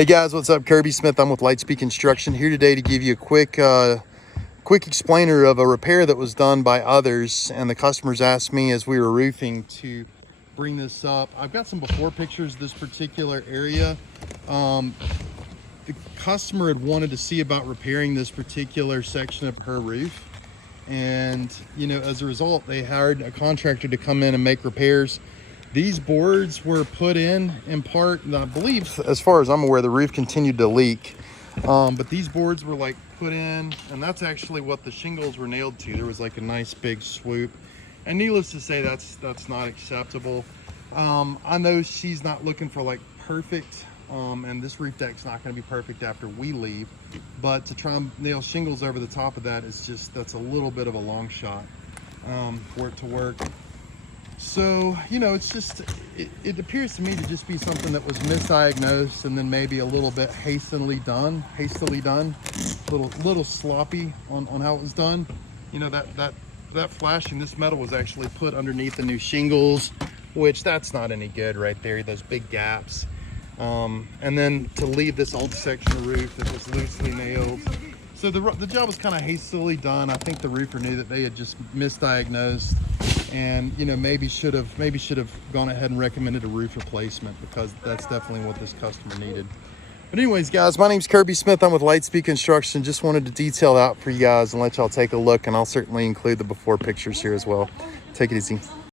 Hey guys, what's up? Kirby Smith. I'm with Lightspeed Construction here today to give you a quick explainer of a repair that was done by others, and the customers asked me as we were roofing to bring this up. I've got some before pictures of this particular area. The customer had wanted to see about repairing this particular section of her roof, and as a result they hired a contractor to come in and make repairs. These boards were put in part, and I believe, as far as I'm aware, the roof continued to leak. But these boards were put in, and that's actually what the shingles were nailed to. There was a nice big swoop. And needless to say, that's not acceptable. I know she's not looking for perfect, and this roof deck's not going to be perfect after we leave. But to try and nail shingles over the top of that that's a little bit of a long shot for it to work. So, it appears to me to just be something that was misdiagnosed and then maybe a little bit hastily done, little sloppy on how it was done. That flashing, this metal was actually put underneath the new shingles, which that's not any good right there, those big gaps. And then to leave this old section of roof that was loosely nailed. So the job was kind of hastily done. I think the roofer knew that they had just misdiagnosed, and maybe should have gone ahead and recommended a roof replacement, because that's definitely what this customer needed. But anyways, guys, my name's Kirby Smith. I'm with Lightspeed Construction. Just wanted to detail out for you guys and let y'all take a look, and I'll certainly include the before pictures here as well. Take it easy.